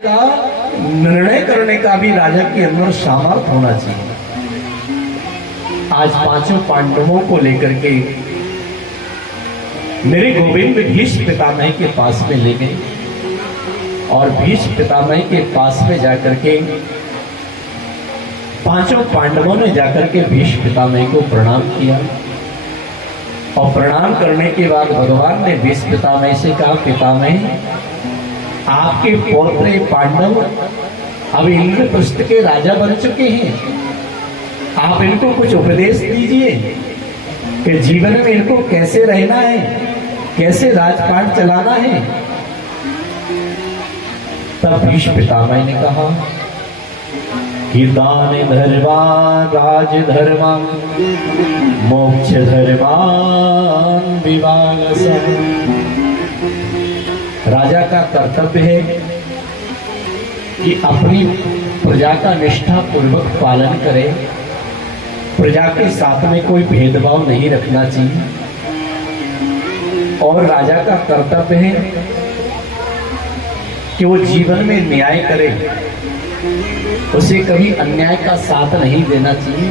का निर्णय करने का भी राजा के अंदर सामर्थ्य होना चाहिए। आज पांचों पांडवों को लेकर के मेरे गोविंद भीष्म पितामह के पास में ले गए और भीष्म पितामह के पास में जाकर के पांचों पांडवों ने जाकर के भीष्म पितामह को प्रणाम किया और प्रणाम करने के बाद भगवान ने भीष्म पितामह से कहा, पितामह आपके पौत्र पांडव अब इंद्रप्रस्थ के राजा बन चुके हैं, आप इनको कुछ उपदेश दीजिए कि जीवन में इनको कैसे रहना है, कैसे राजपाट चलाना है। तब भीष्म पितामह ने कहा कि दान धर्मान राज धर्मान मोक्ष धर्मान विभाग। राजा का कर्तव्य है कि अपनी प्रजा का निष्ठा पूर्वक पालन करे, प्रजा के साथ में कोई भेदभाव नहीं रखना चाहिए और राजा का कर्तव्य है कि वो जीवन में न्याय करे, उसे कभी अन्याय का साथ नहीं देना चाहिए।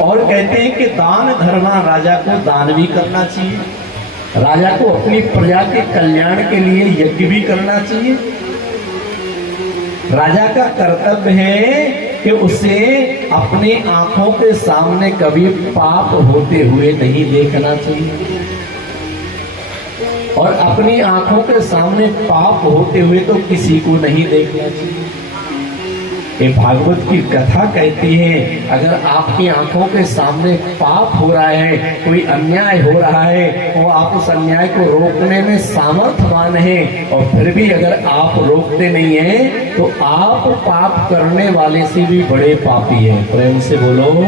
और कहते हैं कि दान धर्मा, राजा को दान भी करना चाहिए, राजा को अपनी प्रजा के कल्याण के लिए यज्ञ भी करना चाहिए। राजा का कर्तव्य है कि उसे अपनी आंखों के सामने कभी पाप होते हुए नहीं देखना चाहिए और अपनी आंखों के सामने पाप होते हुए तो किसी को नहीं देखना चाहिए। ये भागवत की कथा कहती है, अगर आपकी आंखों के सामने पाप हो रहा है, कोई अन्याय हो रहा है और आप उस अन्याय को रोकने में सामर्थ्यवान हैं और फिर भी अगर आप रोकते नहीं हैं तो आप पाप करने वाले से भी बड़े पापी हैं। प्रेम से बोलो।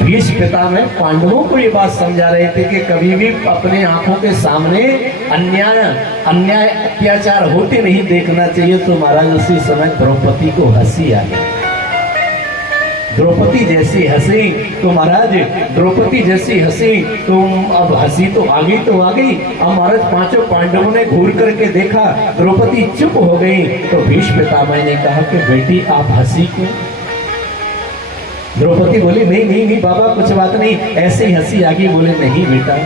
भीष्म पितामह पांडवों को ये बात समझा रहे थे कि कभी भी अपने आंखों के सामने अन्याय अत्याचार होते नहीं देखना चाहिए। तो महाराज उसी समय द्रौपदी को हंसी आ गई। द्रौपदी जैसी हंसी तो महाराज, द्रौपदी जैसी हंसी तो अब हंसी तो आ गई तो आ गई। अब महाराज पांचों पांडवों ने घूर करके देखा, द्रौपदी चुप हो गई। तो भीष्म पितामह ने कहा कि बेटी आप हंसी क्यों? द्रौपदी बोली नहीं नहीं नहीं बाबा कुछ बात नहीं, ऐसे ही हंसी आ गई। बोले नहीं बेटा,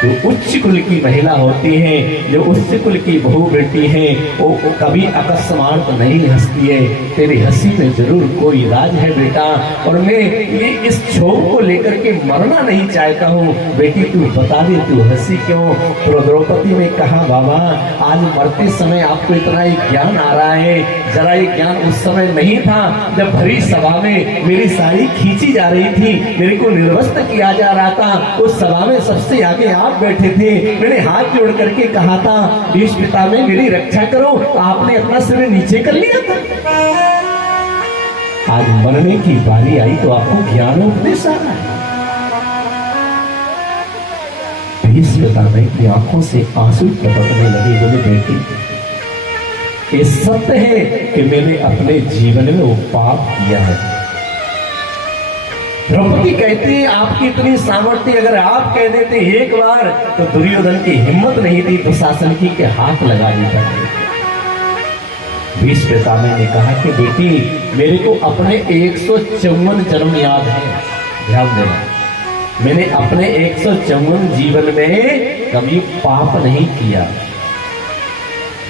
जो उच्च कुल की महिला होती है, जो उच्च कुल की बहू बेटी है, वो कभी अकस्मात नहीं हंसती है। तेरी हंसी में जरूर कोई राज है बेटा, और मैं ये इस क्षोभ को लेकर के मरना नहीं चाहता हूँ। बेटी तू बता दे तू हंसी क्यों? तो द्रौपदी ने कहा बाबा आज मरते समय आपको इतना ही ज्ञान आ रहा है, जरा ये ज्ञान उस समय नहीं था जब भरी सभा में मेरी साड़ी खींची जा रही थी, मेरे को निर्वस्त्र किया जा रहा था। उस सभा में सबसे आगे आप बैठे थे, मैंने हाथ जोड़ करके कहा था भीष्म पितामह मेरी रक्षा करो, आपने अपना सिर नीचे कर लिया था। आज मरने की बारी आई तो आपको ज्ञानोपदेश आ रहा है। भीष्म पितामह की आंखों से आंसू टपकने लगे। बोले बेटी ये सत्य है कि मैंने अपने जीवन में वो पाप किया है। द्रौपदी कहती है आपकी इतनी सामर्थ्य अगर आप कह देते एक बार तो दुर्योधन की हिम्मत नहीं थी दुशासन की के हाथ लगा देता। भीष्म पितामह ने कहा कि बेटी मेरे को अपने 154 जन्म याद है, ध्यान देना, मैंने अपने 154 जीवन में कभी पाप नहीं किया,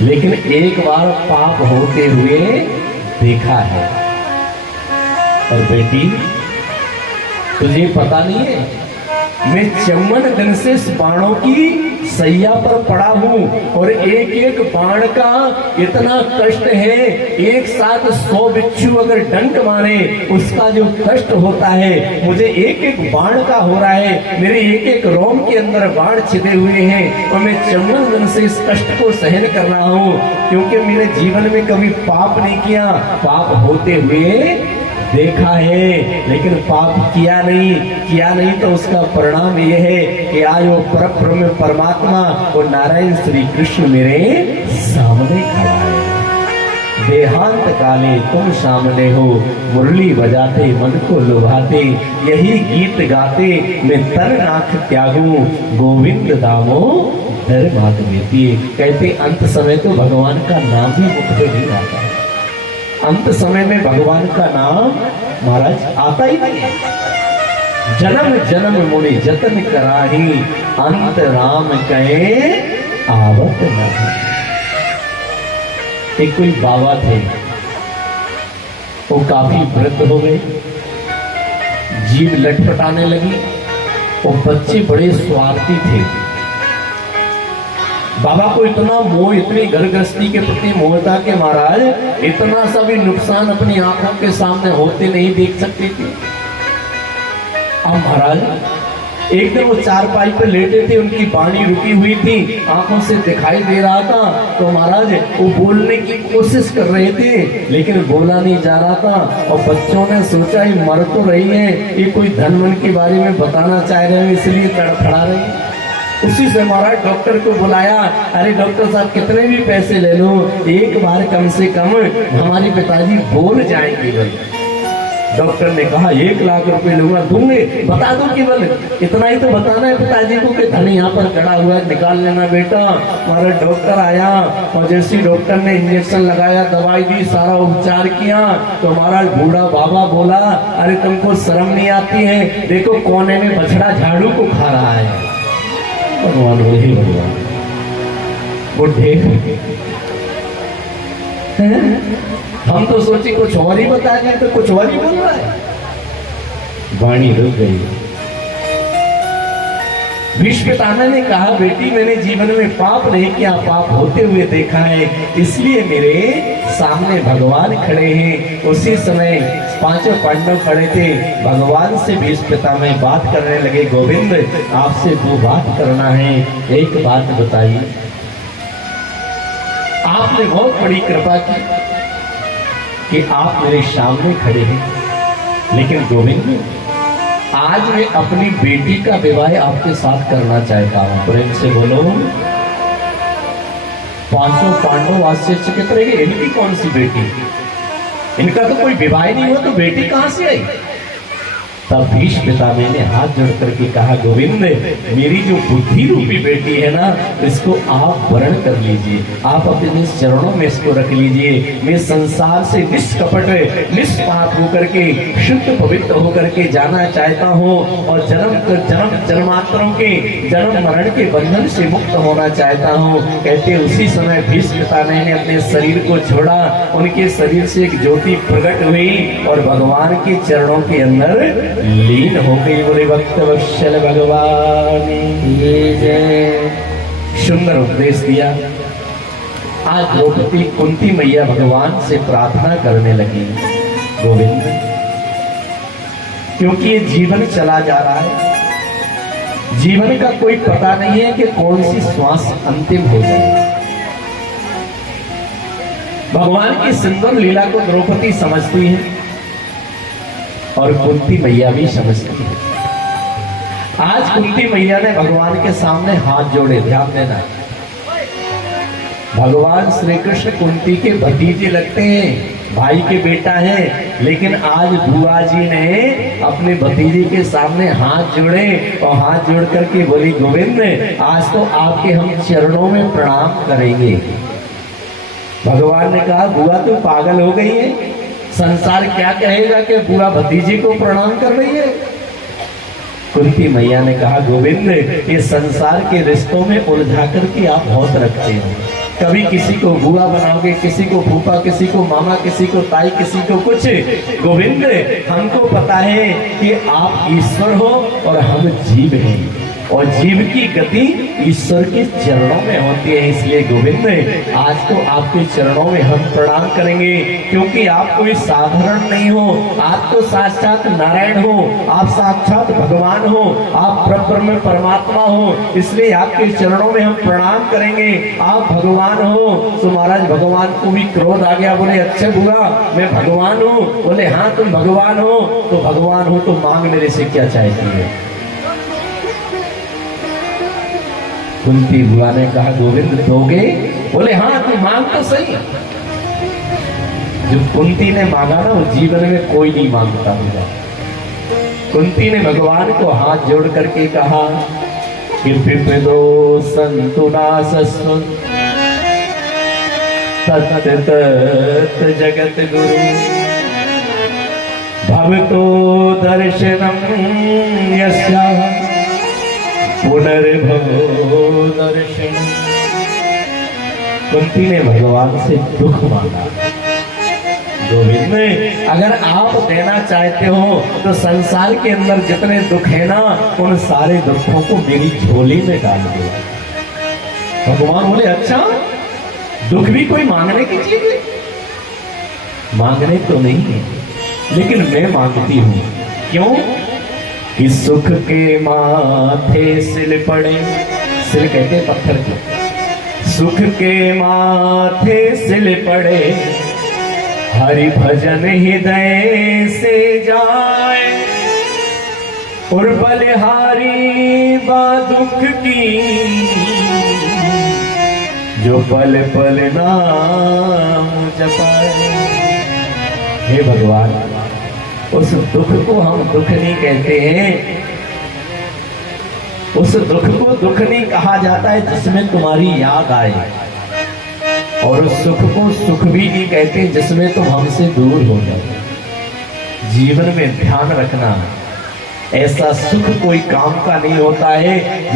लेकिन एक बार पाप होते हुए देखा है। और बेटी तुझे पता नहीं है, मैं 54 दिन से बाणों की सैया पर पड़ा हूं और एक एक बाण का इतना कष्ट है। एक साथ 100 बिच्छू अगर डंक मारे उसका जो कष्ट होता है, मुझे एक एक बाण का हो रहा है। मेरे एक एक रोम के अंदर बाण छिदे हुए हैं और मैं 54 दिन से इस कष्ट को सहन कर रहा हूं, क्योंकि मेरे जीवन में कभी पाप नहीं किया, पाप होते हुए देखा है लेकिन पाप किया नहीं। तो उसका परिणाम यह है कि आज वो परब्रह्म परमात्मा वो नारायण श्री कृष्ण मेरे सामने खड़ा है। देहांत काले तुम सामने हो, मुरली बजाते मन को लुभाते, यही गीत गाते मैं तर नाथ त्यागू, गोविंद दामो अरे माँ तो बेटी कहते अंत समय तो भगवान का नाम भी मुख पे नहीं आता। अंत समय में भगवान का नाम महाराज आता ही नहीं है। जन्म जन्म मुनि जतन कराही, अंत राम कहे आवत नहीं। एक कोई बाबा थे, वो काफी वृद्ध हो गए, जीभ लटपटाने लगी। वो बच्चे बड़े स्वार्थी थे। बाबा को इतना मोह, इतनी घर गृहस्थी के प्रति मोह था कि महाराज इतना सा भी नुकसान अपनी आंखों के सामने होते नहीं देख सकते थे। अब महाराज एक दिन वो चारपाई पर लेटे थे, उनकी वाणी रुकी हुई थी, आंखों से दिखाई दे रहा था। तो महाराज वो बोलने की कोशिश कर रहे थे लेकिन बोला नहीं जा रहा था। और बच्चों ने सोचा ये मर तो रही है, ये कोई धनवन के बारे में बताना चाह रहे हैं इसलिए तड़फड़ा रहे हैं। उसी से महाराज डॉक्टर को बुलाया। अरे डॉक्टर साहब कितने भी पैसे ले लो, एक बार कम से कम हमारे पिताजी बोल जाएंगे। भाई डॉक्टर ने कहा 1 लाख रुपए लूंगा, दूंगे, बता दो केवल इतना ही तो बताना है पिताजी को कि धन यहाँ पर खड़ा हुआ है, निकाल लेना बेटा। हमारा डॉक्टर आया और जैसे डॉक्टर ने इंजेक्शन लगाया, दवाई दी, सारा उपचार किया तो हमारा बूढ़ा बाबा बोला अरे तुमको शर्म नहीं आती है, देखो कोने में बछड़ा झाड़ू को खा रहा है। भगवान वही भगवान बुढ़े हम तो सोचे कुछ और ही बता दिया तो कुछ और ही बोल रहा है। वाणी रुक गई। भीष्म पितामह ने कहा बेटी मैंने जीवन में पाप नहीं किया, पाप होते हुए देखा है, इसलिए मेरे सामने भगवान खड़े हैं। उसी समय 5 पांडव खड़े थे। भगवान से भीष्म पितामह बात करने लगे, गोविंद आपसे 2 बात करना है। एक बात बताइए, आपने बहुत बड़ी कृपा की कि आप मेरे सामने खड़े हैं, लेकिन गोविंद आज मैं अपनी बेटी का विवाह आपके साथ करना चाहता हूं। प्रेम से बोलो। 500 पांडव आश्चर्यचकित रह गए, इनकी कौन सी बेटी, इनका तो कोई विवाह नहीं हुआ तो बेटी कहां से आई। तब भीष्म पितामह ने हाथ जोड़ करके कहा गोविंद मेरी जो बुद्धि रूपी बेटी है ना, इसको आप वरण कर लीजिए, आप अपने चरणों में इसको रख लीजिए। मैं संसार से निष्कपट निष्पाप होकर के शुद्ध पवित्र होकर के जाना चाहता हूँ और जन्मांतरों के जन्म मरण के बंधन से मुक्त होना चाहता हूँ। कहते उसी समय भीष्म पितामह ने अपने शरीर को छोड़ा, उनके शरीर से एक ज्योति प्रकट हुई और भगवान के चरणों के अंदर लीन हो गई। बोले भक्त वत्सल भगवान की जय। सुंदर उपदेश दिया। आज द्रौपदी कुंती मैया भगवान से प्रार्थना करने लगी, गोविंद क्योंकि ये जीवन चला जा रहा है, जीवन का कोई पता नहीं है कि कौन सी श्वास अंतिम हो जाए। भगवान की सुंदर लीला को द्रौपदी समझती है और कुंती मैया भी समझती है। आज कुंती मैया ने भगवान के सामने हाथ जोड़े। ध्यान देना, भगवान श्री कृष्ण कुंती के भतीजे लगते हैं, भाई के बेटा है, लेकिन आज बुआ जी ने अपने भतीजे के सामने हाथ जोड़े और हाथ जोड़ करके बोली गोविंद आज तो आपके हम चरणों में प्रणाम करेंगे। भगवान ने कहा बुआ तो पागल हो गई है, संसार क्या कहेगा कि बुआ भतीजे को प्रणाम कर रही है। कुंती मैया ने कहा गोविंद ये संसार के रिश्तों में उलझा करके आप बहुत रखते हो, कभी किसी को बुआ बनाओगे, किसी को फूफा, किसी को मामा, किसी को ताई, किसी को कुछ। गोविंद हमको पता है कि आप ईश्वर हो और हम जीव हैं और जीव की गति ईश्वर के चरणों में होती है, इसलिए गोविंद आज तो आपके चरणों में हम प्रणाम करेंगे क्योंकि आप कोई साधारण नहीं हो, आप तो साक्षात नारायण हो, आप साक्षात भगवान हो, आप ब्रह्म परमात्मा हो, इसलिए आपके चरणों में हम प्रणाम करेंगे। आप भगवान हो। तो महाराज भगवान को भी क्रोध आ गया, बोले अच्छा बुआ मैं भगवान हूँ। बोले हाँ तुम भगवान हो, तो भगवान हो तो मांग मेरे से क्या चाहती है। कुंती बुआ ने कहा गोविंद दोगे? बोले हाँ तू मांग तो सही। जो कुंती ने मांगा ना वो जीवन में कोई नहीं मांगता होगा। कुंती ने भगवान को हाथ जोड़ करके कहा कि पिपदो संतु नासस्व तत् तत् जगत गुरु भवतो दर्शनम यस्याः पुनर्भवो दर्शनम। कुंती ने भगवान से दुख मांगा। गोविंद ने अगर आप देना चाहते हो तो संसार के अंदर जितने दुख है ना, उन सारे दुखों को मेरी झोली में डाल दो। भगवान बोले अच्छा, दुख भी कोई मांगने की चीज है? मांगने तो नहीं है, लेकिन मैं मांगती हूं। क्यों? कि सुख के माथे सिल पड़े, सिल कहते पत्थर को, सुख के माथे सिल पड़े, हरि भजन हृदय से जाए, और बलिहारी बा दुख की, जो पल पल नाम जपाए। हे भगवान, उस दुख को हम दुख नहीं कहते हैं, उस दुख को दुख नहीं कहा जाता है जिसमें तुम्हारी याद आए, और उस सुख को सुख भी नहीं कहते जिसमें तुम हमसे दूर हो जाओ। जीवन में ध्यान रखना, ऐसा सुख कोई काम का नहीं होता है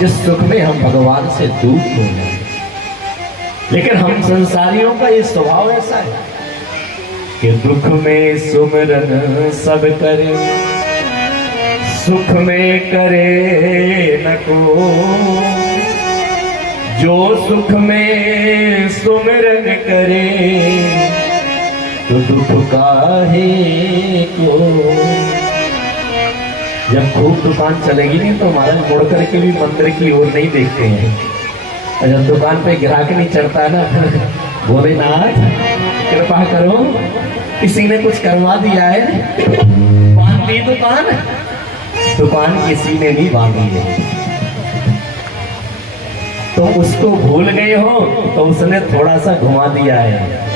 जिस सुख में हम भगवान से दूर हो जाए। लेकिन हम संसारियों का ये स्वभाव ऐसा है कि दुख में सुमिरन सब करे, सुख में करे न को, जो सुख में सुमिरन करे, तो दुख काहे को। जब खूब दुकान चलेगी नहीं तो हमारा मुड़ करके भी मंदिर की ओर नहीं देखते हैं। और जब दुकान पे ग्राहक नहीं चढ़ता ना, भोलेनाथ कृपा करो, किसी ने कुछ करवा दिया है, बांध दी दुकान, दुकान किसी ने नहीं बांधी है, तो उसको भूल गए हो तो उसने थोड़ा सा घुमा दिया है।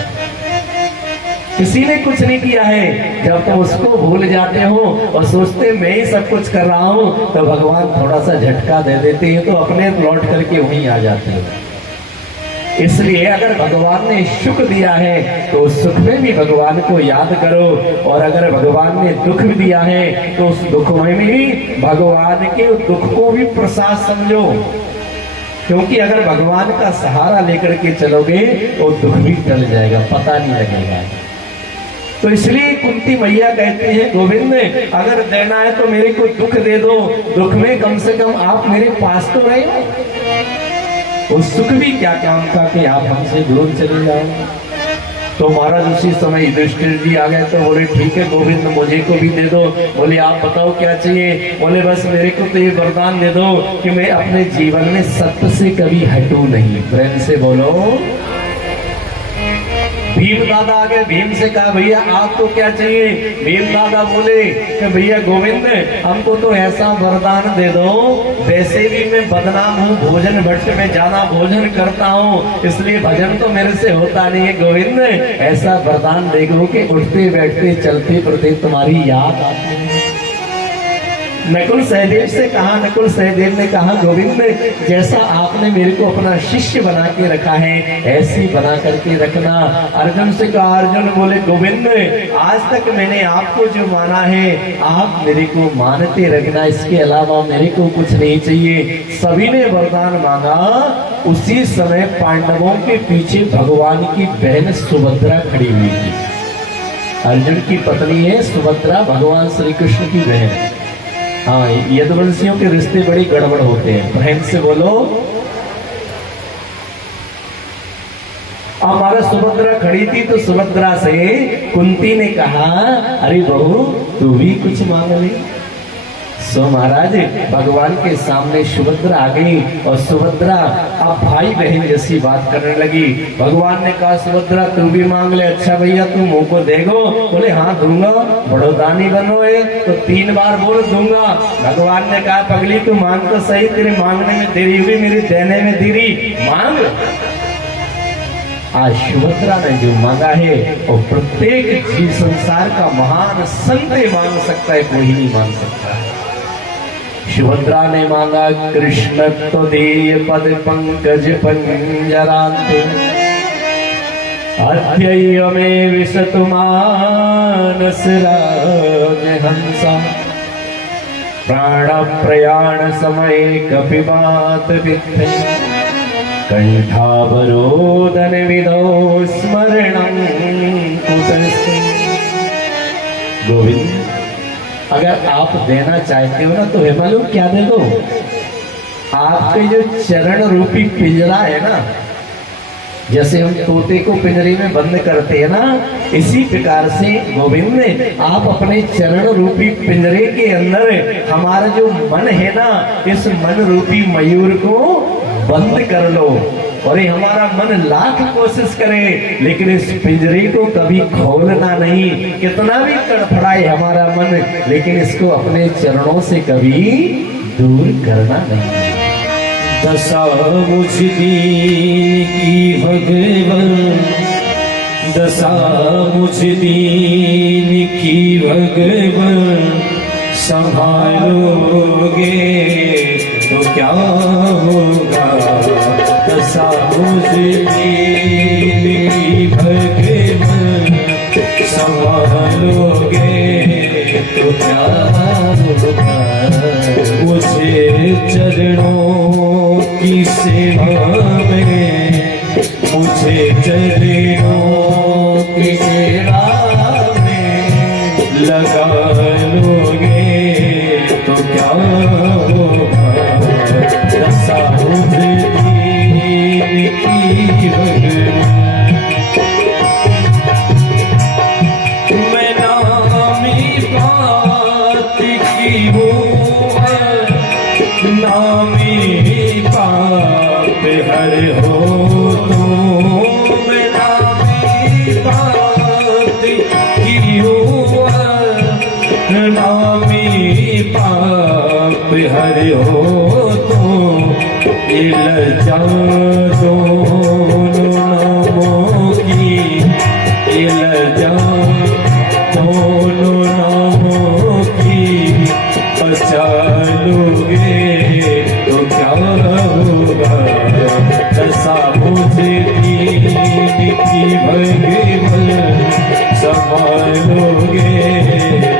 किसी ने कुछ नहीं किया है, जब तुम उसको भूल जाते हो और सोचते मैं ही सब कुछ कर रहा हूं, तो भगवान थोड़ा सा झटका दे देते हैं, तो अपने लौट करके वहीं आ जाते हो। इसलिए अगर भगवान ने सुख दिया है तो उस सुख में भी भगवान को याद करो, और अगर भगवान ने दुख भी दिया है तो उस दुख में भी भगवान के दुख को भी प्रसाद समझो, क्योंकि अगर भगवान का सहारा लेकर के चलोगे तो दुख भी टल जाएगा, पता नहीं लगेगा। तो इसलिए कुंती मैया कहते हैं गोविंद अगर देना है तो मेरे को दुख दे दो, दुख में कम से कम आप मेरे पास तो रहे हो। उस सुख भी क्या काम का कि आप हमसे दूर चले जाओ। तो महाराज उसी समय युधिष्ठिर जी आ गए, तो बोले ठीक है गोविंद मुझे को भी दे दो। बोले आप बताओ क्या चाहिए? बोले बस मेरे को तो ये वरदान दे दो कि मैं अपने जीवन में सत्य से कभी हटूं नहीं। प्रेम से बोलो। भीम दादा आ गए, भीम से कहा भैया आपको क्या चाहिए? भीम दादा बोले कि भैया गोविंद हमको तो ऐसा वरदान दे दो, वैसे भी मैं बदनाम हूँ, भोजन भट्ट में ज्यादा भोजन करता हूँ, इसलिए भजन तो मेरे से होता नहीं है। गोविंद ऐसा वरदान दे दो कि उठते बैठते चलते फिरते तुम्हारी याद आती है। नकुल सहदेव से कहा, नकुल सहदेव ने कहा गोविंद जैसा आपने मेरे को अपना शिष्य बना के रखा है ऐसी बना करके रखना। अर्जुन से कहा, अर्जुन बोले गोविंद आज तक मैंने आपको जो माना है आप मेरे को मानते रखना, इसके अलावा मेरे को कुछ नहीं चाहिए। सभी ने वरदान मांगा। उसी समय पांडवों के पीछे भगवान की बहन सुभद्रा खड़ी हुई थी। अर्जुन की पत्नी है सुभद्रा, भगवान श्री कृष्ण की बहन। हाँ, यदुवंशियों के रिश्ते बड़ी गड़बड़ होते हैं। प्रेम से बोलो। हमारा सुभद्रा खड़ी थी तो सुभद्रा से कुंती ने कहा अरे बहू तू भी कुछ मांग ले। सो महाराज भगवान के सामने सुभद्रा आ गई और सुभद्रा अब भाई बहन जैसी बात करने लगी। भगवान ने कहा सुभद्रा तू भी मांग ले। अच्छा भैया तू मुंह को देगो? बोले हाँ दूंगा। बड़ो दानी बनो है तो 3 बार बोल दूंगा। भगवान ने कहा पगली तू मांग तो सही, तेरे मांगने में देरी हुई मेरे देने में देरी, मांग। आज सुभद्रा ने जो मांगा है और प्रत्येक जीव, संसार का महान संत मांग सकता है, कोई नहीं मांग सकता। सुभद्रा ने मांगा कृष्ण तो देय पद पंकज पंजरांते अद्यैव मे विशतु मानस राजहंसा प्राण प्रयाण समय कपिबात वित्ते कंठावरोदन विदो स्मरणं कुतस्ते। गोविंद, अगर आप देना चाहते हो ना तो हे मालूम क्या दे दो, आपके जो चरण रूपी पिंजरा है ना, जैसे हम तोते को पिंजरे में बंद करते हैं ना, इसी प्रकार से गोविंद ने आप अपने चरण रूपी पिंजरे के अंदर हमारा जो मन है ना, इस मन रूपी मयूर को बंद कर लो। और ये हमारा मन लाख कोशिश करे लेकिन इस पिंजरे को कभी खोलना नहीं, कितना भी तड़फड़ाए हमारा मन, लेकिन इसको अपने चरणों से कभी दूर करना नहीं। दशा मुझ दीन की भगवन, दशा मुझ दीन की भगवन, संभालोगे तो क्या होगा। दशा मुझ दीन की भगवन, संभालोगे तो क्या होगा। मुझे चरणों की सेवा में, मुझे चरणों की सेवा में लगा लोगे तो क्या होगा। दशा मुझ दीन की भगवन, मैं नामी बात की हूँ, नामी पाप हर हो तो। मैं नामी बात की हूँ, नामी पाप हर हो तो। इल्जा दोनों नामों की, इल्जा दोनों नामों की, बचा लोगे तो क्या होगा। दशा मुझ दीन की भगवन, संभालोगे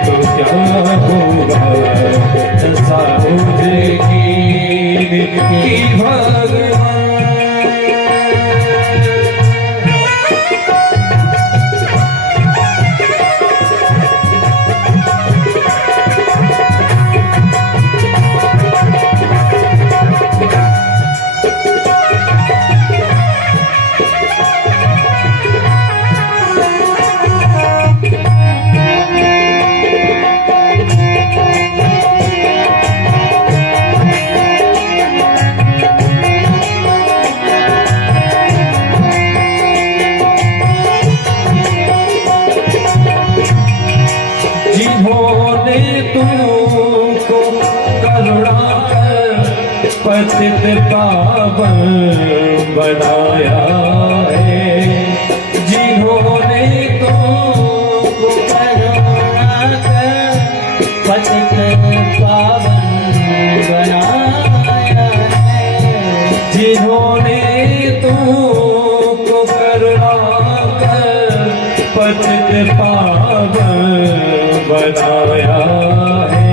तो क्या होगा। दशा मुझ दीन की भगवन। जिन्होंने तुमको करुणा कर पतित पावन बनाया है। जिन्होंने तुमको करुणा कर पतित पावन बनाया है। जिन्होंने तुमको करुणा कर पतित पावन बनाया है।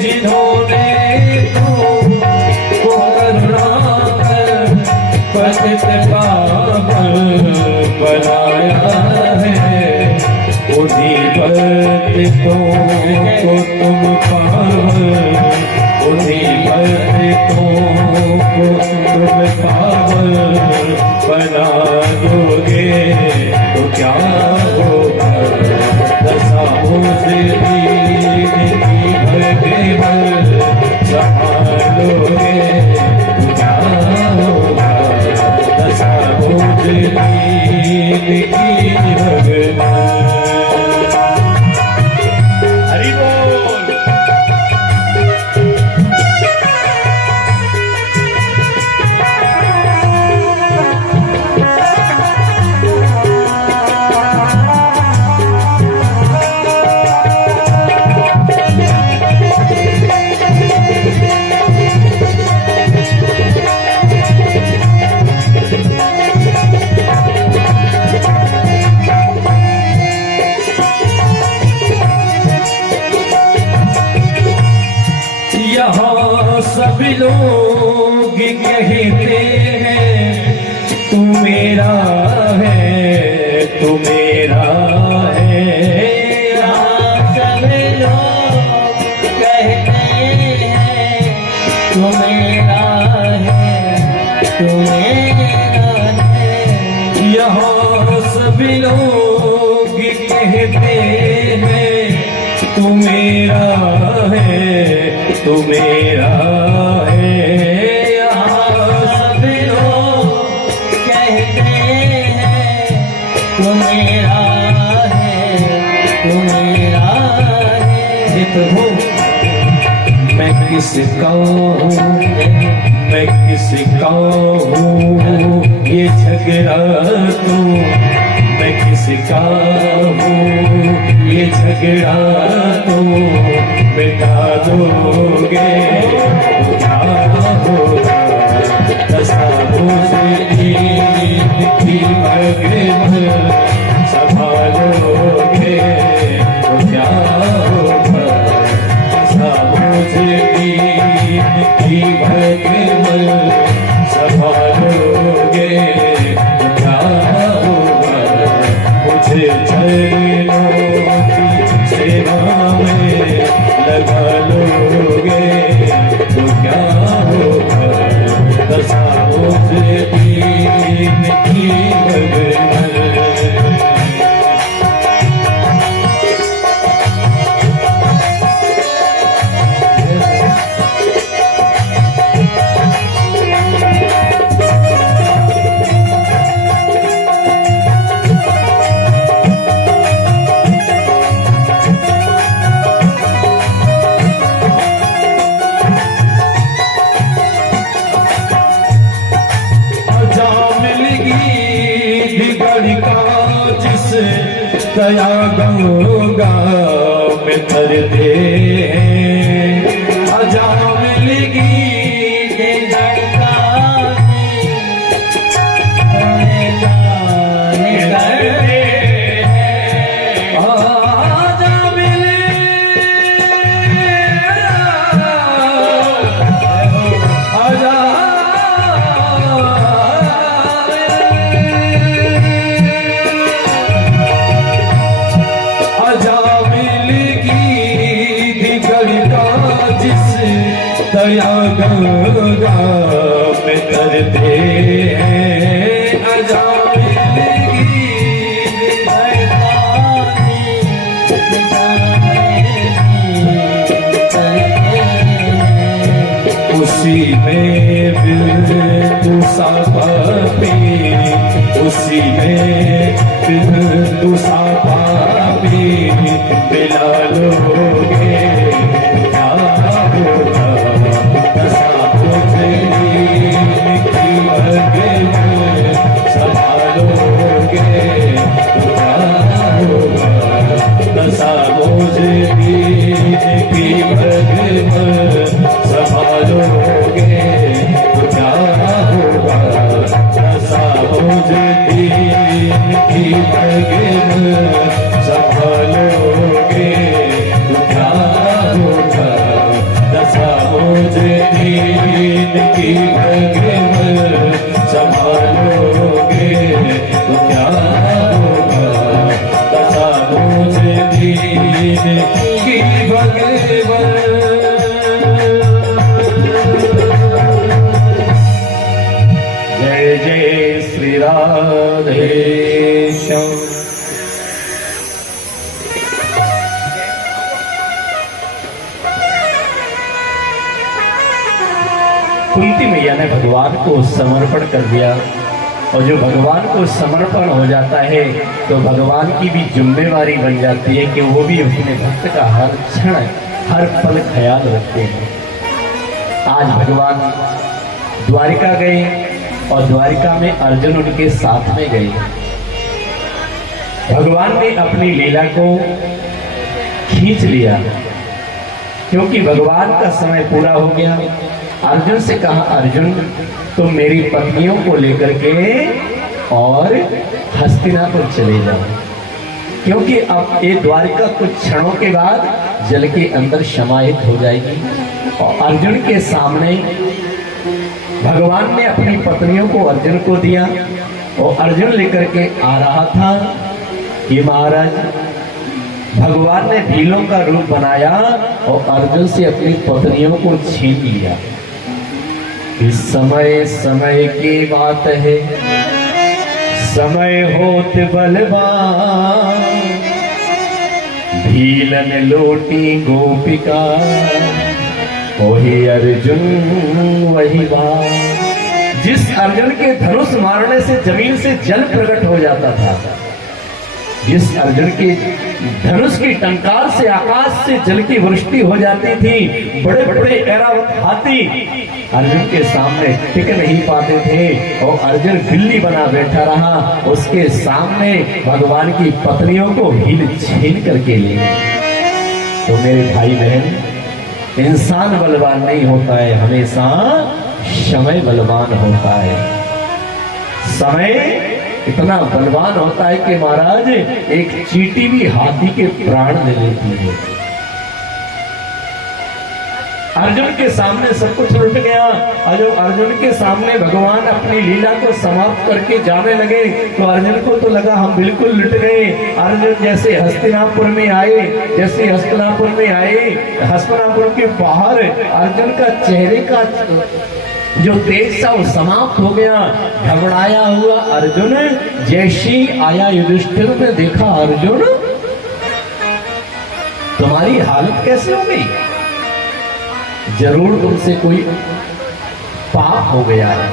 जिन्होंने तुमको करुणा कर पतित पावन बनाया है। उन्हीं पतितों को तुम पावन, उन्हीं पतितों को तुम पावन बना दोगे तो क्या होगा। दशा मुझ दीन की भगवन, संभालोगे तो क्या होगा। दशा मुझ दीन की भगवन। हरि बोल। यहाँ सभी लोग कहते हैं तू मेरा है, तू मेरा है। यहाँ सभी लोग कहते हैं तू मेरा है, तू मेरा है। ये प्रभु मैं किसका हूँ, मैं किसका हूँ ये झगड़ा तू, मैं किसका हूँ ये झगड़ा तू मिटा दोगे तो क्या होगा। दसाओं से की भगवान संभालोगे तो क्या होगा। दसाओं से की भगवान संभालोगे तो क्या होगा। मुझे चरणों की सेवा में लगा लोगे तो क्या होगा। दसाओं से की भगवान दया गंगा में तर दे अजा मिलेगी गंगा आजा मिले आजा दया गंगा में तरते हैं अजा मिलेगी उसी में बिंदु सा पापी, उसी में बिंदु सा पापी मिला लोगे क्या होगा। संभालोगे तो क्या होगा। दशा मुझे की भगवान संभालोगे तो क्या होगा। दशा मुझे की भगवान संभालोगे तो क्या होगा। दशा मुझे की भगवान संभालोगे तो क्या होगा। दशा मुझे की भगवान। जय जय श्री राधे श्याम। कुंती मैया ने भगवान को समर्पण कर दिया और जो भगवान को समर्पण हो जाता है तो भगवान की भी जिम्मेवारी बन जाती है कि वो भी अपने भक्त का हर क्षण हर पल ख्याल रखते हैं। आज भगवान द्वारिका गए और द्वारिका में अर्जुन उनके साथ में गए। भगवान ने अपनी लीला को खींच लिया क्योंकि भगवान का समय पूरा हो गया। अर्जुन से कहा, अर्जुन तुम मेरी पत्नियों को लेकर के और हस्तिनापुर चले जाओ, क्योंकि अब ये द्वारिका कुछ क्षणों के बाद जल के अंदर समाहित हो जाएगी। और अर्जुन के सामने भगवान ने अपनी पत्नियों को अर्जुन को दिया और अर्जुन लेकर के आ रहा था कि महाराज भगवान ने भीलों का रूप बनाया और अर्जुन से अपनी पत्नियों को छीन लिया। कि समय समय की बात है, समय होत बलवान, भीलन लोटी गोपिका, वही अर्जुन वही बात। जिस अर्जुन के धनुष मारने से जमीन से जल प्रकट हो जाता था, जिस अर्जुन के धनुष की टंकार से आकाश से जल की वृष्टि हो जाती थी, बड़े बड़े ऐरावत हाथी अर्जुन के सामने टिक नहीं पाते थे और अर्जुन बिल्ली बना बैठा रहा। उसके सामने भगवान की पत्नियों को हिल छीन करके ले। तो मेरे भाई बहन, इंसान बलवान नहीं होता है, हमेशा समय बलवान होता है। समय इतना बलवान होता है कि महाराज एक चींटी भी हाथी के प्राण ले लेती है। अर्जुन के सामने सब कुछ लुट गया और जब अर्जुन के सामने भगवान अपनी लीला को समाप्त करके जाने लगे तो अर्जुन को तो लगा हम बिल्कुल लुट गए। अर्जुन जैसे हस्तिनापुर में आए, हस्तिनापुर के बाहर अर्जुन का चेहरे का जो तेज था वो समाप्त हो गया। घबराया हुआ अर्जुन जैसी आया युधिष्ठिर ने देखा, अर्जुन तुम्हारी हालत कैसे हो गई? जरूर तुमसे कोई पाप हो गया है।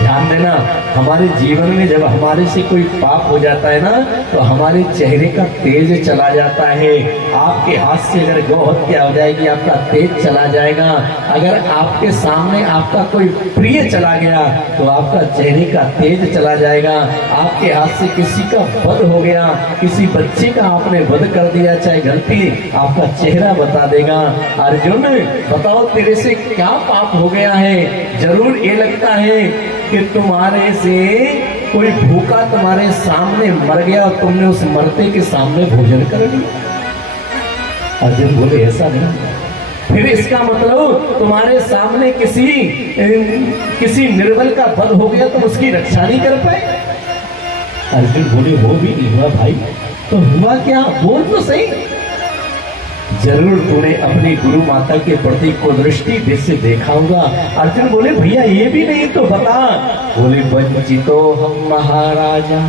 ध्यान देना, हमारे जीवन में जब हमारे से कोई पाप हो जाता है ना तो हमारे चेहरे का तेज चला जाता है। आपके हाथ से अगर गौ हत्या हो जाएगी, आपका तेज चला जाएगा। अगर आपके सामने आपका कोई प्रिय चला गया तो आपका चेहरे का तेज चला जाएगा। आपके हाथ से किसी का वध हो गया, किसी बच्चे का आपने वध कर दिया चाहे गलती, आपका चेहरा बता देगा। अर्जुन बताओ तेरे से क्या पाप हो गया है? जरूर ये लगता है कि तुम्हारे से कोई भूखा तुम्हारे सामने मर गया और तुमने उस मरते के सामने भोजन कर लिया। अर्जुन बोले ऐसा नहीं, फिर इसका मतलब तुम्हारे सामने किसी निर्बल का वध हो गया तो उसकी रक्षा नहीं कर पाए। अर्जुन बोले वो भी नहीं हुआ भाई, तो हुआ क्या? बोल तो सही। जरूर तूने अपनी गुरु माता के प्रति कुदृष्टि से देखा होगा। अर्जुन बोले भैया ये भी नहीं तो बता। बोले वंचितो हम महाराजा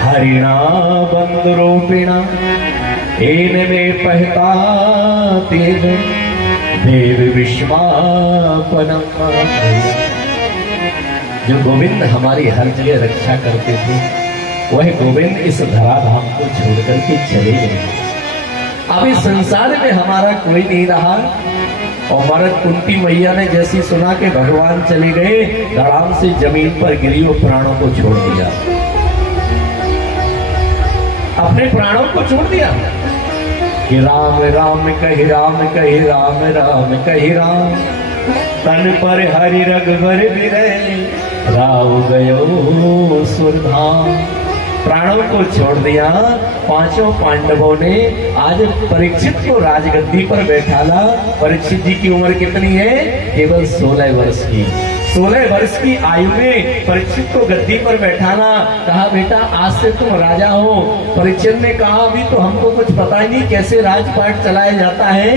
हरिणा बंधु रूपिणा एन में पहता तेज देव विश्वापनम। जो गोविंद हमारी हर जगह रक्षा करते थे, वह गोविंद इस धराधाम को छोड़कर के चले गए। अभी संसार में हमारा कोई नहीं रहा। और मरद कुंती मैया ने जैसी सुना कि भगवान चले गए, धड़ाम से जमीन पर गिरी और प्राणों को छोड़ दिया, अपने प्राणों को छोड़ दिया। कि राम राम कही राम कही राम राम कही राम, तन पर हरि रघुवर बिरह राव गयो सुरधाम। प्राणों को छोड़ दिया। पांचों पांडवों ने आज परीक्षित को राजगद्दी पर बैठाला। परीक्षित जी की उम्र कितनी है? केवल 16 वर्ष की। 16 वर्ष की आयु में परीक्षित को गद्दी पर बैठाना, कहा बेटा आज से तुम राजा हो। परीक्षित ने कहा अभी तो हमको कुछ पता ही नहीं कैसे राजपाट चलाया जाता है।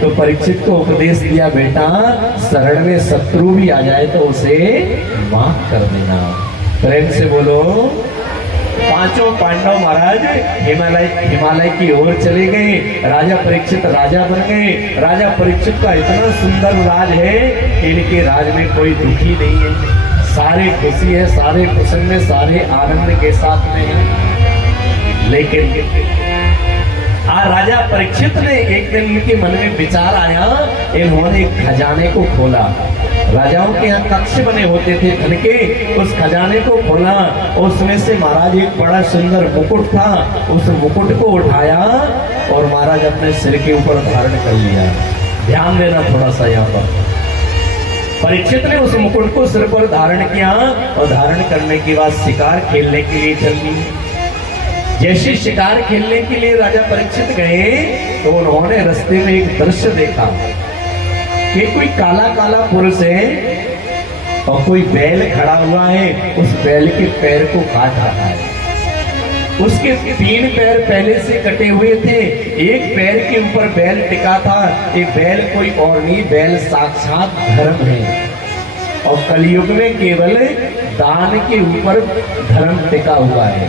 तो परीक्षित को उपदेश दिया, बेटा शरण में शत्रु भी आ जाए तो उसे माफ कर देना। प्रेम से बोलो। पांचों पांडव महाराज हिमालय की ओर चले गए। राजा परीक्षित राजा बन गए। राजा परीक्षित का इतना सुंदर राज है कि इनके राज में कोई दुखी नहीं है, सारे खुशी है, सारे प्रसन्न है, सारे आनंद के साथ में है। लेकिन राजा परीक्षित ने एक दिन इनके मन में विचार आया, इन्होंने खजाने को खोला। राजाओं के यहाँ कक्ष बने होते थे धन के, उस खजाने को खोला। उसमें से महाराज एक बड़ा सुंदर मुकुट था, उस मुकुट को उठाया और महाराज अपने सिर के ऊपर धारण कर लिया। ध्यान देना थोड़ा सा यहाँ पर। परीक्षित ने उस मुकुट को सिर पर धारण किया और धारण करने के बाद शिकार खेलने के लिए चल दी। जैसे शिकार खेलने के लिए राजा परीक्षित गए तो उन्होंने रास्ते में एक दृश्य देखा कि कोई काला काला पुरुष है और कोई बैल खड़ा हुआ है, उस बैल के पैर को काट रहा है। उसके 3 पैर पहले से कटे हुए थे, एक पैर के ऊपर बैल टिका था। ये बैल कोई और नहीं, बैल साक्षात धर्म है। और कलयुग में केवल दान के ऊपर धर्म टिका हुआ है।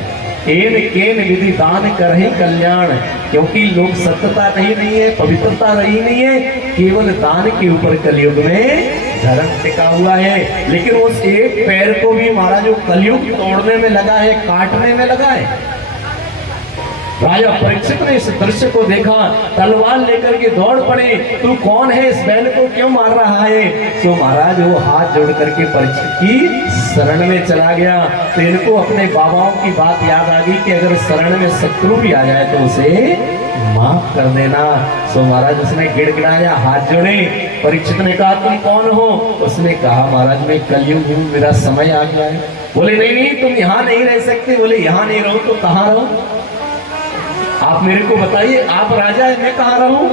एन केन विधि दान कर ही कल्याण, क्योंकि लोग सत्यता नहीं है, पवित्रता रही नहीं है, केवल दान के ऊपर कलयुग में धर्म टिका हुआ है। लेकिन उस एक पैर को भी महाराज जो कलयुग तोड़ने में लगा है, काटने में लगा है। राजा परीक्षित ने इस दृश्य को देखा, तलवार लेकर के दौड़ पड़े, तू कौन है, इस बैल को क्यों मार रहा है? तो महाराज वो हाथ जोड़ करके परीक्षित की शरण में चला गया। तो इनको अपने बाबाओं की बात याद आ गई कि अगर शरण में शत्रु भी आ जाए तो उसे माफ कर देना। सो महाराज उसने गिड़गिड़ाया, हाथ जोड़े। परीक्षित ने कहा तुम कौन हो? उसने कहा महाराज मैं कलयुग हूँ, मेरा समय आ गया है। बोले नहीं तुम यहाँ नहीं रह सकते। बोले यहाँ नहीं रहो तो कहाँ रहो? आप मेरे को बताइए, आप राजा है, मैं कहाँ रहूं?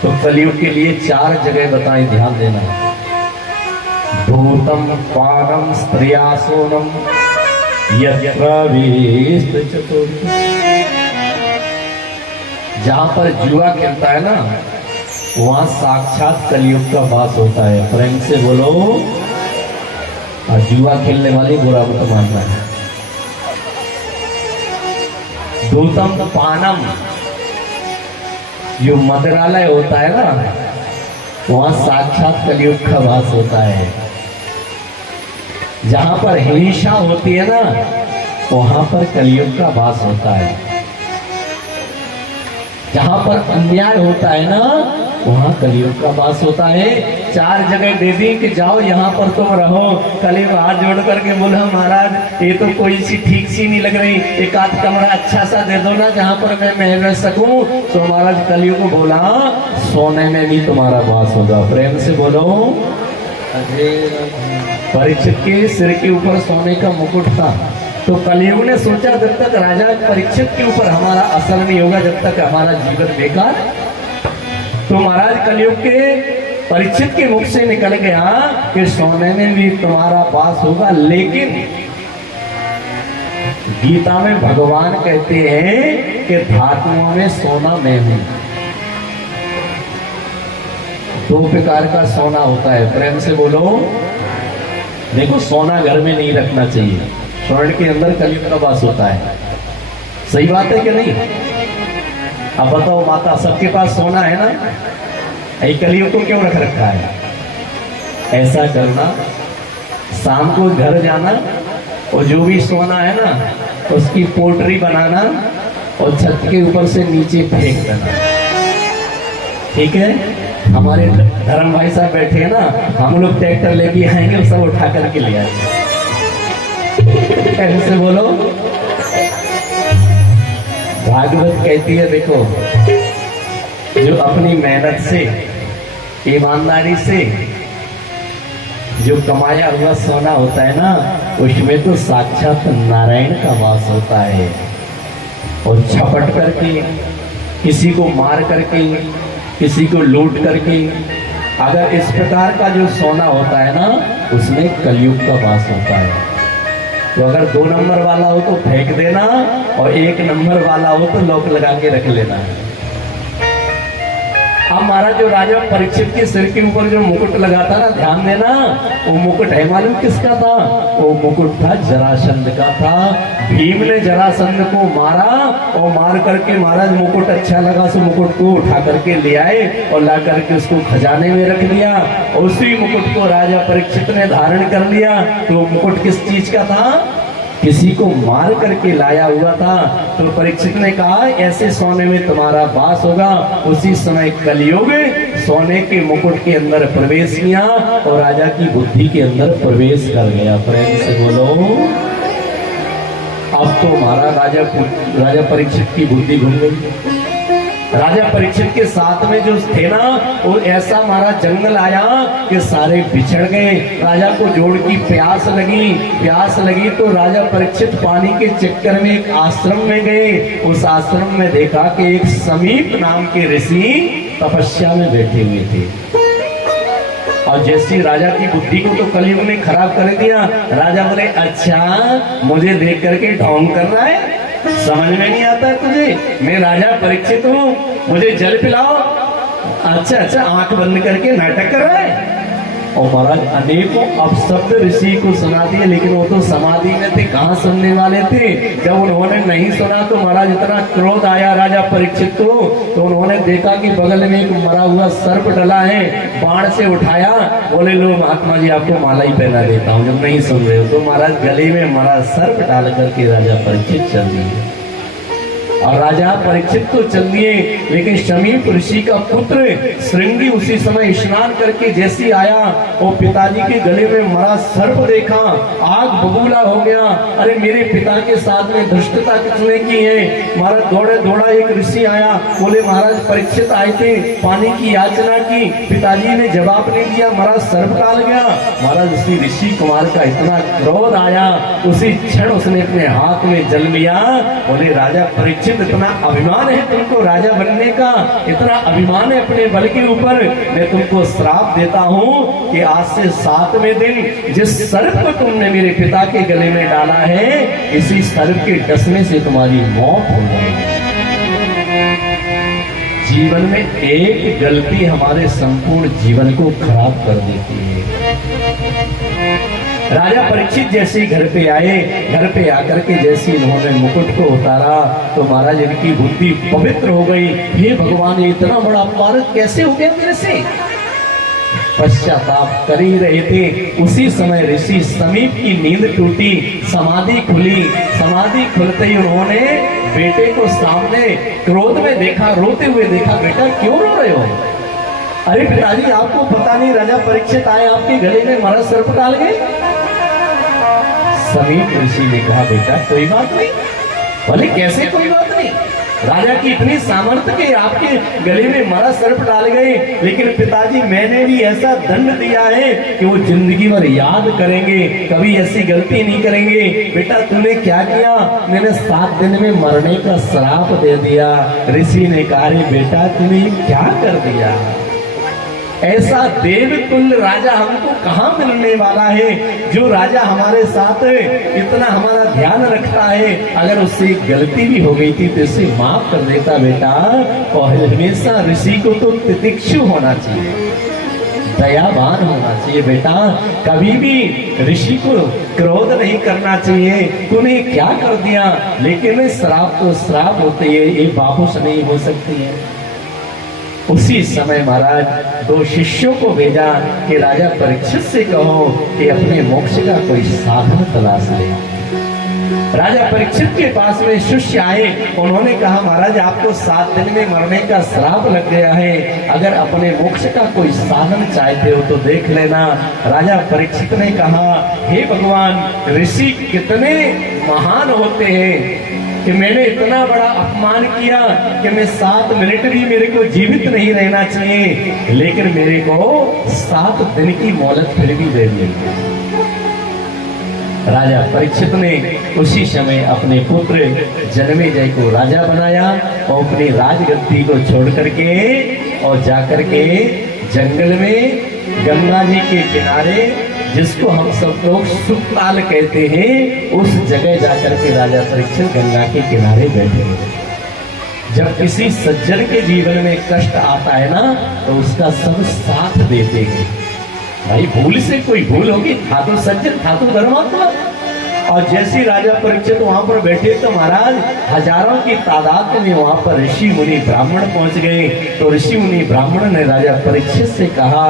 तो कलयुग के लिए 4 जगह बताएं, ध्यान देना। भूतम पानम स्त्रियासोनम यत्र विष्ट चतुर्थ। जहां पर जुआ खेलता है ना, वहां साक्षात कलयुग का वास होता है। प्रेम से बोलो। और जुआ खेलने वाली बुरा मत मानना है। दूतम पानम, जो मदिरालय होता है ना, वहां साक्षात कलयुग का वास होता है। जहां पर हिंसा होती है ना, वहां पर कलयुग का वास होता है। जहां पर अन्याय होता है ना, वहां कलयुग का वास होता है। 4 जगह दे दी कि जाओ यहाँ पर तुम रहो। कलयुग हाथ जोड़ करके बोला महाराज ये तो कोई सी ठीक सी नहीं लग रही, एक आध कमरा अच्छा सा दे दो ना जहाँ पर मैं रह सकूं। तो महाराज कलयुग को बोला सोने में भी तुम्हारा वास होगा। प्रेम से बोलो। परीक्षित के सिर के ऊपर सोने का मुकुट था। तो कलयुग ने सोचा जब तक राजा परीक्षित के ऊपर हमारा असर नहीं होगा, जब तक हमारा जीवन बेकार। तो महाराज कलयुग के परीक्षित के मुख से निकल गया कि सोने में भी तुम्हारा वास होगा। लेकिन गीता में भगवान कहते हैं कि धातुओं में सोना मैं हूं। 2 प्रकार का सोना होता है। प्रेम से बोलो। देखो सोना घर में नहीं रखना चाहिए, स्वर्ण के अंदर कलयुग का वास होता है। सही बात है कि नहीं? अब बताओ माता, सबके पास सोना है ना, कलयुग को क्यों रख रखा है? ऐसा करना, शाम को घर जाना और जो भी सोना है ना उसकी पोटरी बनाना और छत के ऊपर से नीचे फेंक देना। ठीक है? हमारे धर्म भाई साहब बैठे हैं ना, हम लोग ट्रैक्टर लेके आएंगे और सब उठा करके ले आएंगे। कैसे बोलो। भागवत कहती है देखो, जो अपनी मेहनत से, ईमानदारी से जो कमाया हुआ सोना होता है ना, उसमें तो साक्षात नारायण का वास होता है। और झपट करके, किसी को मार करके, किसी को लूट करके, अगर इस प्रकार का जो सोना होता है ना, उसमें कलयुग का वास होता है। तो अगर 2 नंबर वाला हो तो फेंक देना और 1 नंबर वाला हो तो लॉक लगा के रख लेना। अब महाराज जो राजा परीक्षित के सिर के ऊपर जो मुकुट लगा था ना, ध्यान देना, वो मुकुट है मालूम किसका था? वो मुकुट था जरासंध का था। भीम ने जरासंध को मारा और मार करके महाराज मुकुट अच्छा लगा, सो मुकुट को उठा करके ले आए और ला करके उसको खजाने में रख दिया। और उसी मुकुट को राजा परीक्षित ने धारण कर लिया। तो मुकुट किस चीज का था? किसी को मार करके लाया हुआ था। तो परीक्षित ने कहा ऐसे सोने में तुम्हारा वास होगा। उसी समय कलयुग सोने के मुकुट के अंदर प्रवेश किया और राजा की बुद्धि के अंदर प्रवेश कर गया। प्रेम से बोलो। अब तो हमारा राजा परीक्षित की बुद्धि घूम गई। राजा परीक्षित के साथ में जो थे ना, वो ऐसा हमारा जंगल आया कि सारे बिछड़ गए। राजा को जोड़ की प्यास लगी तो राजा परीक्षित पानी के चक्कर में एक आश्रम में गए। उस आश्रम में देखा कि एक समीप नाम के ऋषि तपस्या में बैठे हुए थे। और जैसी राजा की बुद्धि को तो कलयुग ने खराब कर दिया। राजा बोले अच्छा मुझे देख करके ढोंग कर रहा है, समझ में नहीं आता तुझे? मैं राजा परीक्षित हूँ, मुझे जल पिलाओ। अच्छा अच्छा, आंख बंद करके नाटक कर रहा है। और महाराज अनेकों अपशब्द ऋषि को सुना दिए, लेकिन वो तो समाधि में थे, कहाँ सुनने वाले थे। जब उन्होंने नहीं सुना तो महाराज इतना क्रोध आया राजा परीक्षित को, तो उन्होंने देखा कि बगल में एक मरा हुआ सर्प डला है, बाण से उठाया, बोले लो महात्मा जी आपको माला ही पहना देता हूँ जब नहीं सुन रहे हो। तो महाराज गले में मरा सर्प डाल करके राजा परीक्षित चल दिए। और राजा परीक्षित तो चल दिए, लेकिन शमीप ऋषि का पुत्र श्रृंगी उसी समय स्नान करके जैसी आया, वो पिताजी के गले में मरा सर्प देखा, आग बबूला हो गया। अरे मेरे पिता के साथ में धृष्टता किसने की है? महाराज दौड़े दौड़ा एक ऋषि आया, बोले महाराज परीक्षित आए थे, पानी की याचना की, पिताजी ने जवाब नहीं दिया, मरा सर्प डाल गया। महाराज उसी ऋषि कुमार का इतना क्रोध आया, उसी क्षण उसने अपने हाथ में जल लिया। बोले राजा परीक्षित इतना अभिमान है तुमको राजा बनने का, इतना अभिमान है अपने बल के ऊपर, मैं तुमको श्राप देता हूँ कि आज से 7वें दिन जिस सर्प को तुमने मेरे पिता के गले में डाला है, इसी सर्प के डसने से तुम्हारी मौत हो जाएगी। जीवन में एक गलती हमारे संपूर्ण जीवन को खराब कर देती है। राजा परीक्षित जैसे ही घर पे आए, घर पे आकर के जैसे इन्होंने मुकुट को उतारा तो महाराज इनकी बुद्धि पवित्र हो गई। हे भगवान, ये इतना बड़ा अपराध कैसे हो गया मेरे से? पश्चाताप कर ही रहे थे, उसी समय ऋषि समीप की नींद टूटी, समाधि खुली। समाधि खुलते ही उन्होंने बेटे को सामने क्रोध में देखा, रोते हुए देखा। बेटा क्यों रो रहे हो? अरे पिताजी आपको पता नहीं राजा परीक्षित आए, आपके गले में मरा सर्प डाल गए। समीप ऋषि ने कहा बेटा कोई बात नहीं। बोले कैसे कोई बात नहीं? राजा की इतनी सामर्थ्य कि आपके गले में मरा सर्प डाल गए, लेकिन पिताजी मैंने भी ऐसा दंड दिया है कि वो जिंदगी भर याद करेंगे, कभी ऐसी गलती नहीं करेंगे। बेटा तूने क्या किया? मैंने 7 दिन में मरने का श्राप दे दिया। ऋषि ने कहा बेटा तूने क्या कर दिया? ऐसा देवतुल्य राजा हमको कहाँ मिलने वाला है, जो राजा हमारे साथ इतना हमारा ध्यान रखता है। अगर उससे गलती भी हो गई थी तो इसे माफ कर देता बेटा। और हमेशा ऋषि को तो तितिक्षु होना चाहिए, दयावान होना चाहिए बेटा। कभी भी ऋषि को क्रोध नहीं करना चाहिए। तूने क्या कर दिया? लेकिन श्राप तो श्राप होते हैं, ये वापस नहीं हो सकती है। उसी समय महाराज 2 शिष्यों को भेजा कि राजा परीक्षित से कहो कि अपने मोक्ष का कोई साधन तलाश ले। राजा परीक्षित के पास में शिष्य आए, उन्होंने कहा महाराज आपको 7 दिन में मरने का श्राप लग गया है, अगर अपने मोक्ष का कोई साधन चाहते हो तो देख लेना। राजा परीक्षित ने कहा हे भगवान, ऋषि कितने महान होते हैं कि मैंने इतना बड़ा अपमान किया कि मैं 7 मिनट भी मेरे को जीवित नहीं रहना चाहिए, लेकिन मेरे को 7 दिन की मोहलत फिर भी दे दी। राजा परीक्षित ने उसी समय अपने पुत्र जन्मेजय को राजा बनाया और अपनी राजगद्दी को छोड़ करके और जाकर के जंगल में गंगा जी के किनारे, जिसको हम सब लोग सुखताल कहते हैं, उस जगह जाकर के राजा परीक्षित गंगा के किनारे बैठे। जब किसी सज्जन के जीवन में कष्ट आता है ना, तो उसका सब साथ देते हैं। भाई भूल से कोई भूल होगी, था तो सज्जन, था तो धर्मात्मा। और जैसे राजा परीक्षित वहां पर बैठे तो महाराज हजारों की तादाद में वहां पर ऋषि मुनि ब्राह्मण पहुंच गए। तो ऋषि मुनि ब्राह्मण ने राजा परीक्षित से कहा,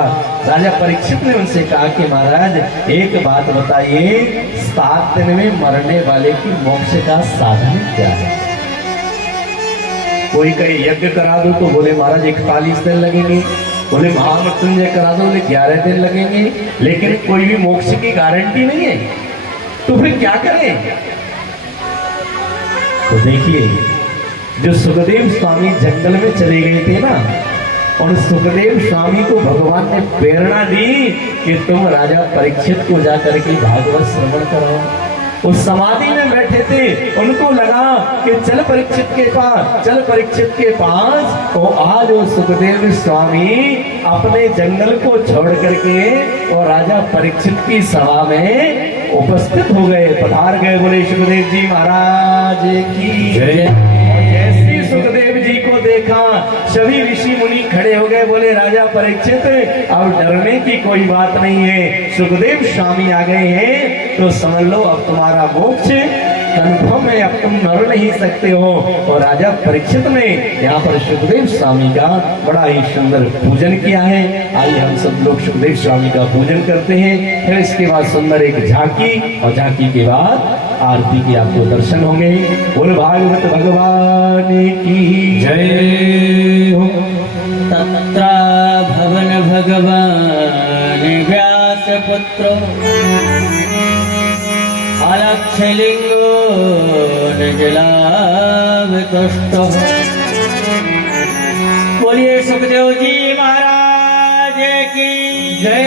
राजा परीक्षित ने उनसे कहा कि महाराज एक बात बताइए, 7 दिन में मरने वाले की मोक्ष का साधन क्या है? कोई कहे यज्ञ करा दो तो बोले महाराज 41 दिन लगेंगे, बोले महामृत्युंजय करा दो बोले 11 दिन लगेंगे, लेकिन कोई भी मोक्ष की गारंटी नहीं है। तो फिर क्या करें? तो देखिए, जो सुखदेव स्वामी जंगल में चले गए थे ना, और सुखदेव स्वामी को भगवान ने प्रेरणा दी कि तुम राजा परीक्षित को जाकर के भागवत श्रवण करो। उस समाधि में बैठे थे। उनको लगा कि चल परीक्षित के पास, चल परीक्षित के पास। तो आज वो सुखदेव स्वामी अपने जंगल को छोड़ करके और राजा परीक्षित की सभा में उपस्थित हो गए, पधार गए। बोले सुखदेव जी महाराज की जय। जैसे सुखदेव जी को देखा सभी ऋषि मुनि खड़े हो गए। बोले राजा परीक्षित अब डरने की कोई बात नहीं है, सुखदेव स्वामी आ गए हैं तो समझ लो अब तुम्हारा मोक्ष कन्फर्म है, अब तुम मर नहीं सकते हो। और राजा परीक्षित ने यहाँ पर सुखदेव स्वामी का बड़ा ही सुंदर पूजन किया है। आइए हम सब लोग सुखदेव स्वामी का पूजन करते हैं। फिर इसके बाद सुंदर एक झांकी, और झांकी के बाद आरती के आपको दर्शन होंगे। बोल भागवत भगवान की जय हो। तत्र भवन भगवान व्यास पुत्र अलक्षलिंगो नजलावतुष्ट। बोलिए सुखदेव जी महाराज की जय,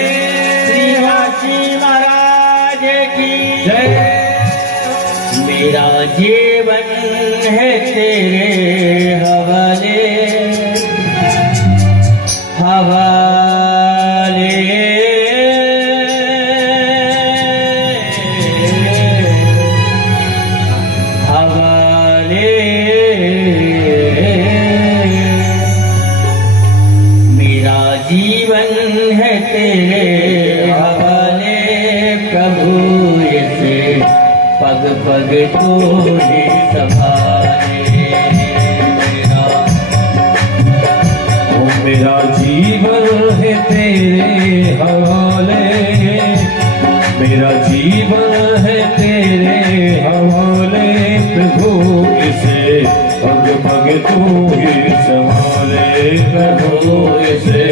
श्रीवासी महाराज की जय। मेरा जीवन है तेरे हवाले, हवाले। मेरा जीवन है तेरे हवाले प्रभु, ऐसे पग पग तूने संभाले। मेरा जीवन है तेरे हवाले, मेरा जीवन है तेरे हवाले प्रभु, इसे पग पग तू ही संभाले प्रभु, इसे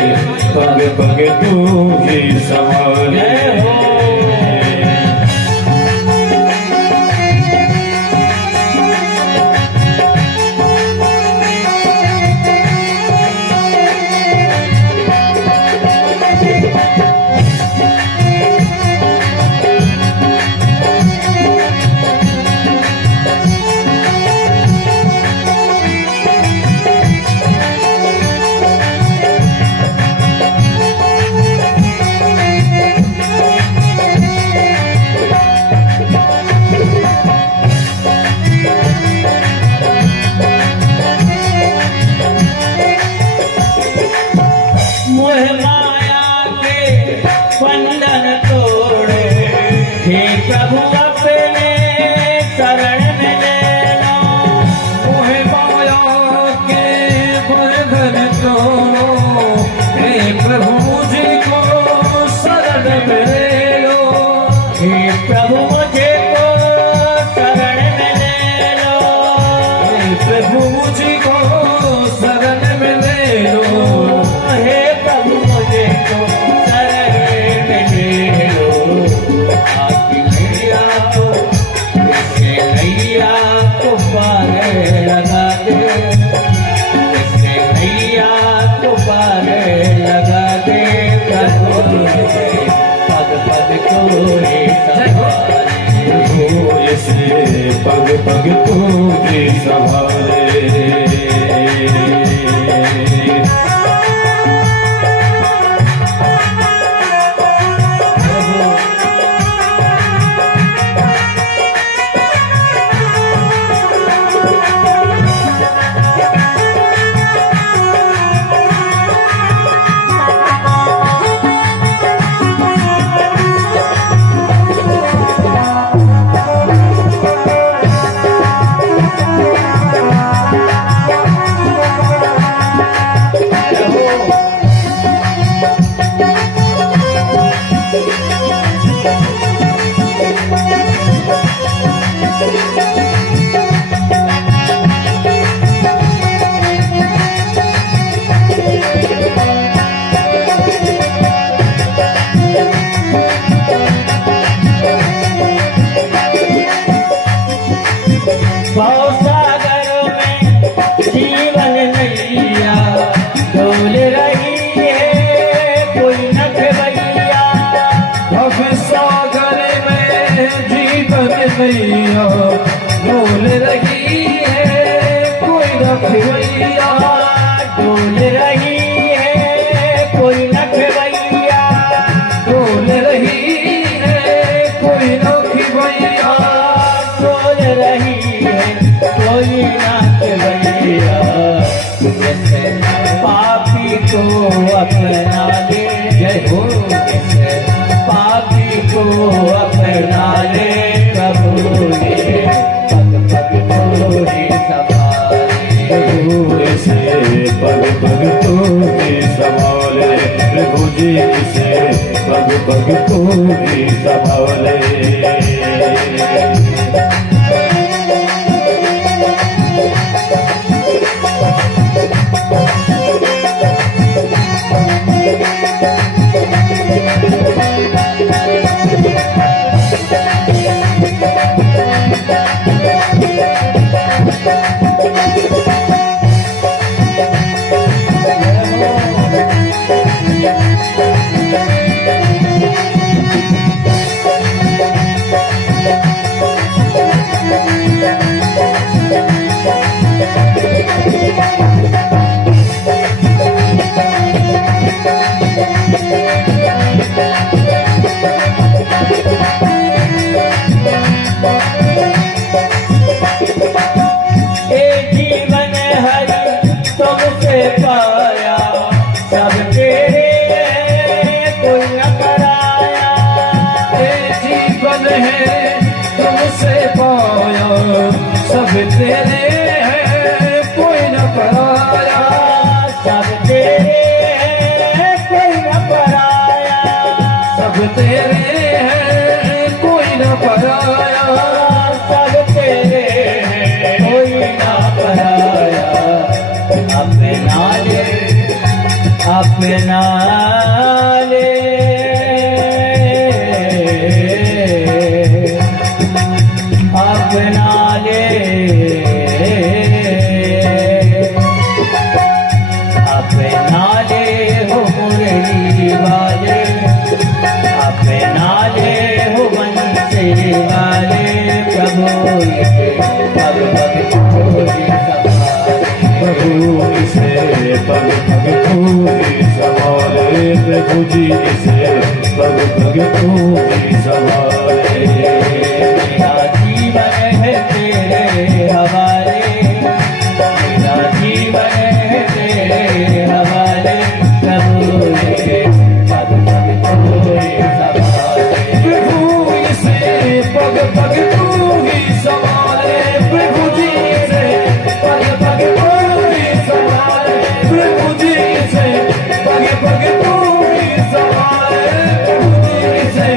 पग पग तू ही संभाले। मोह माया के बंधन तोड़े, हे प्रभु अपने शरण में ले लो। मोह माया के बंधन तोड़ो, हे प्रभु मुझको शरण में ले लो। हे प्रभु मुझे को शरण में ले लो, हे प्रभु मुझको शरण में ले लो। हे प्रभु मुझे को शरण में ले लो। आपकी नैया को, इसके नैया को पार लगा दे, इसके नैया को पार लगा दे प्रभु, पग पग तोरे संभाले। प्रभु ऐसे पग पग तू ही संभाले। मैया डोल रही है कोई रखवैया डोल रही है कोई नखवैया डोल रही है कोई रखवैया डोल रही है कोई नखवैया जैसे पापी को अपना ले जय हो जैसे पापी को अपना ले प्रभु ने पग पग तोड़े सवारे प्रभु से पग पग तोड़े संभाले प्रभु जी से पग पग तोड़े संभाले पाया सब तेरे कोई न कराया जीवन है तुमसे पाया सब तेरे है कोई न पराया सब तेरे कोई न कराया सब तेरे है कोई न पराया सब तेरे कोई न कराया अपना ले अपना ले अपना ले अपना ले हो मुरली वाले अपना ले हो बंसी वाले प्रभु पग पग तोड़े प्रभु से पग पग तोड़े संभाले प्रभु जी से पग पग तोड़े संभाले मेरा जीवन है तेरे हवाले मेरा जीवन है तेरे हवाले प्रभु ये पग पग तोड़े संभाले प्रभु से पग पग तोड़े संभाले प्रभु जी से पग पग तोड़े संभाले प्रभु जी से पग पग तोड़े संभाले प्रभु जी से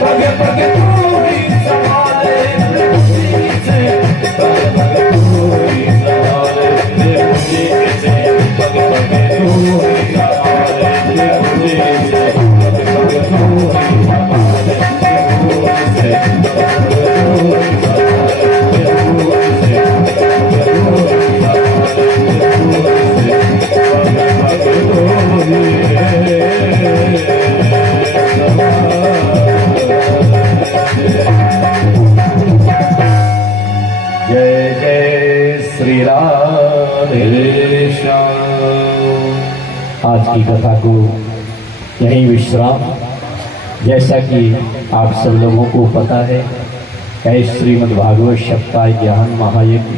पग पग तोड़े संभाले प्रभु जी से पग पग तोड़े संभाले प्रभु जी से पग पग तोड़े संभाले प्रभु जी से पग पग तोड़े संभाले प्रभु से पग पग तोड़े संभाले प्रभु से जय जय श्री राधे श्याम। आज की कथा को यहीं विश्राम। जैसा कि आप सब लोगों को पता है, श्रीमद् भागवत सप्ताह ज्ञान महायज्ञ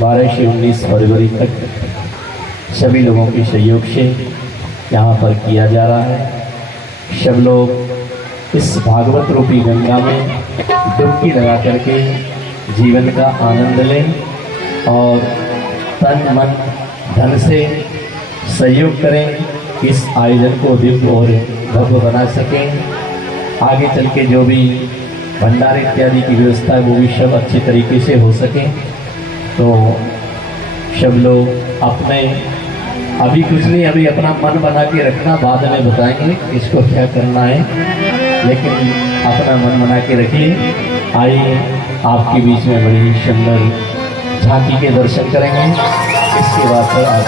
12 से 19 फरवरी तक सभी लोगों के सहयोग से यहाँ पर किया जा रहा है। सब लोग इस भागवत रूपी गंगा में डुबकी लगा करके जीवन का आनंद लें और तन मन धन से सहयोग करें, इस आयोजन को दिव्य और भव्य बना सकें। आगे चल के जो भी भंडार इत्यादि की व्यवस्था है वो भी सब अच्छे तरीके से हो सके। तो सब लोग अपने अभी कुछ नहीं, अभी अपना मन बना के रखना, बाद में बताएंगे इसको क्या करना है, लेकिन अपना मन बना के रखिए। आइए आपके बीच में बड़ी सुंदर झांकी के दर्शन करेंगे। इसके बाद फिर आप